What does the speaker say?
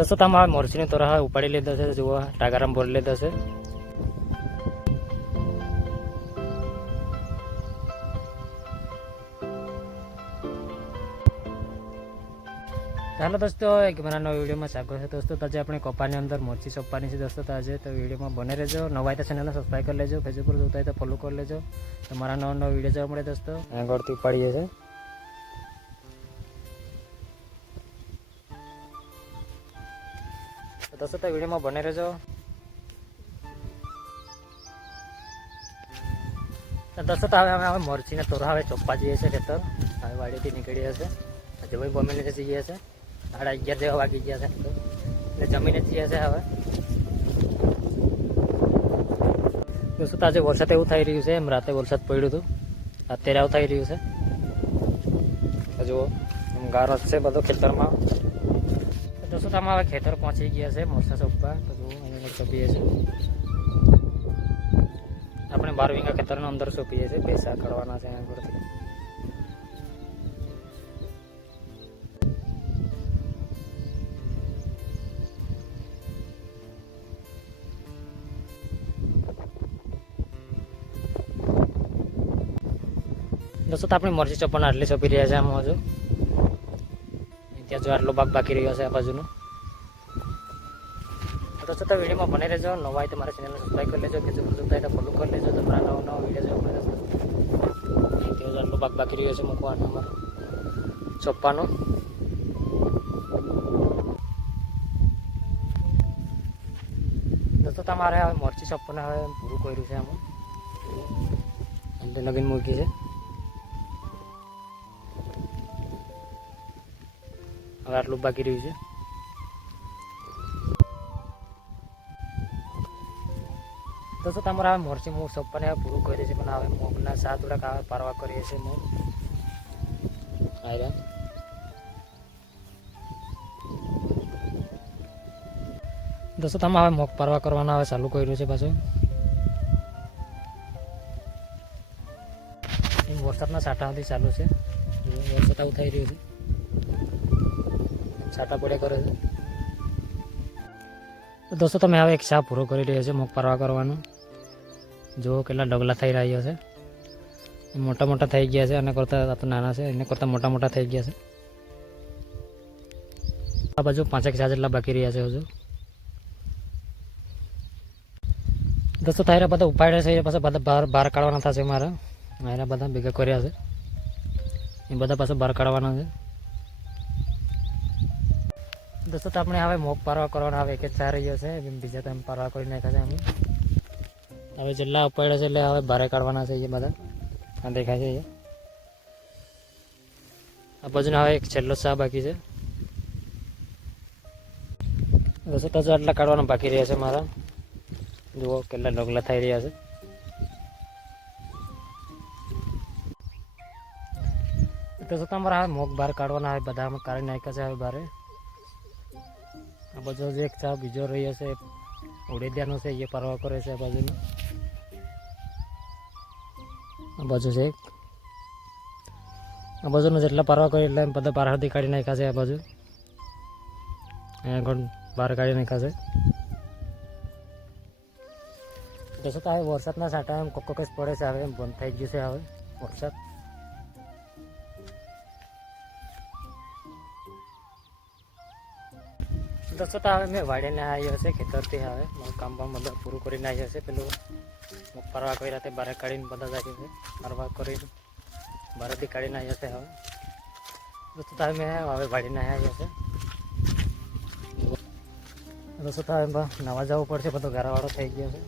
દસો તમારે મોરસીની તોરા ઉપાડી લીધો છે, જુઓ ટાગારામ બોલી લીધો છે. ચાલો દોસ્તો, એક મારા નવા વિડીયોમાં સ્વાગત છે. દોસ્તો આજે આપણે કપાની અંદર મોરચી સોંપવાની છે દોસ્તો. તો આજે તો વિડીયોમાં બને રહેજો. નવા તો ચેનલને સબસ્ક્રાઈબ કરી લેજો, ફેસબુક પર જોતા હોય તો ફોલો કરી લેજો. તમારા નવા વિડીયો જોવા મળે દોસ્તો. આગળથી ઉપાડીએ છે. દોસ્તો તો વિડીયોમાં બને રહેજો. દોસ્તો તો હવે મોરચીને તોરા હવે ચોપ્પા જઈએ છે ખેતર. હવે વાડીથી નીકળી હશે. હજુ ભાઈ બમીને જઈએ છે. 11:30 જેવા વાગી ગયા છે એટલે જમીને જઈએ છે હવે. દોસ્તો તો આજે વરસાદ એવું થઈ રહ્યું છે, એમ રાતે વરસાદ પડ્યું હતું, અત્યારે આવું થઈ રહ્યું છે. જુઓ એમ ગારો છે બધો ખેતરમાં. દોસ્તો તમે હવે ખેતર પહોંચી ગયા છે મોરસા સોંપવા. તો જુઓ અહીંયા સોંપીએ છીએ આપણે 12 વીઘા ખેતરના અંદર સોંપીએ છીએ. પૈસા કાઢવાના છે અહીંયા પરથી. દોસ્તો તો આપણી મોરચી ચોપ્પાના આટલી સોંપી રહ્યા છે. આમ હજુ ત્યાં જો આટલો ભાગ બાકી રહ્યો છે આ બાજુનો. દોસ્તો તો વિડીયોમાં બને રહેજો. નવા હોય તો મારા ચેનલને સબસ્ક્રાઈબ કરી લેજો, ફેસબુક જોતા હોય તો ફોલો કરી લેજો. તમારા નવા વિડીયો જોવા મળે. ત્યાં આટલો ભાગ બાકી રહ્યો છે મૂકવાનો અમારો ચોપ્પાનો. દોસ્તો તમારે હવે મોરચી ચોપ્પાને હવે પૂરું કર્યું છે. આમાં અંદર લગીન મૂકી છે. હવે આટલું બાકી રહ્યું છે. દોસ્તો તમારે હવે મોરચી મૂળ સોંપવાને હવે પૂરું કર્યું છે, પણ હવે મોગના 7 થોડાક હવે પારવા કરીએ છીએ. મૂળ આવ્યા. દોસ્તો તમે હવે મોગ પારવા કરવાના હવે ચાલુ કર્યું છે પાછું. વરસાદના છાંટા સુધી ચાલુ છે. વરસાદ આવું થઈ રહ્યું છે, છાંટા પડ્યા કરે છે. દોસ્તો તમે હવે એક છા પૂરો કરી રહ્યો છે મોગ પારવા કરવાનો. જુઓ કેટલા ડગલા થઈ રહ્યા છે. મોટા મોટા થઈ ગયા છે, અને કરતાં તો નાના છે, એને કરતાં મોટા મોટા થઈ ગયા છે. આ બાજુ 5 છા જેટલા બાકી રહ્યા છે હજુ. દોસ્તો તારા બધા ઉપાડ્યા છે, એ પાછા બધા બહાર કાઢવાના થશે મારા. મારા બધા ભેગા કર્યા છે, એ બધા પાછા બહાર કાઢવાના છે. દોસ્તો તો આપણે હવે મોગ પારવા કરવાના હવે એક જ ચા રહ્યો છે, બીજા ટાઈમ પારવા કરી નાખ્યા છે અમે. હવે જેટલા ઉપાડ્યા છે એટલે હવે બહાર કાઢવાના છે. એ બધા આ દેખાય છે. આ બાજુના હવે એક છેલ્લો ચા બાકી છે. દોસ્તો તો આટલા કાઢવાના બાકી રહ્યા છે મારા. જુઓ કેટલા ડગલા થઈ રહ્યા છે. દોસ્તો તમારે હવે મોગ બહાર કાઢવાના હવે બધા અમે કાઢી નાખ્યા છે હવે બહાર. આ બાજુ એક ચા બીજો રહ્યો છે, ઉડેદિયાનો છે, એ પારવા કરે છે. આ બાજુનો આ બાજુ છે એક. આ બાજુનો જેટલા પારવા કરે એટલે બધા બહાર સુધી કાઢી નાખ્યા છે. આ બાજુ અહીંયા આગળ બહાર કાઢી નાખ્યા છે. દોસ્તો હવે વરસાદના છાંટા એમ કોક જ પડે છે. હવે બંધ થઈ ગયું છે હવે વરસાદ. દોસ્તો તો હવે મેં વાડીને આવ્યો હશે ખેતરથી. હવે મારું કામ પણ બધા પૂરું કરીને આવ્યો હશે. પેલું પારવા કર્યા તે બહાર કાઢીને બધા જાય છે. પારવા કરીને બહારથી કાઢીને આવ્યો છે. હવે દોસ્તો તો મેં હવે વાડીને આવ્યો છે. દોસ્તો તો હવે નવા જવું પડશે, બધો ઘરવાળો થઈ ગયો છે.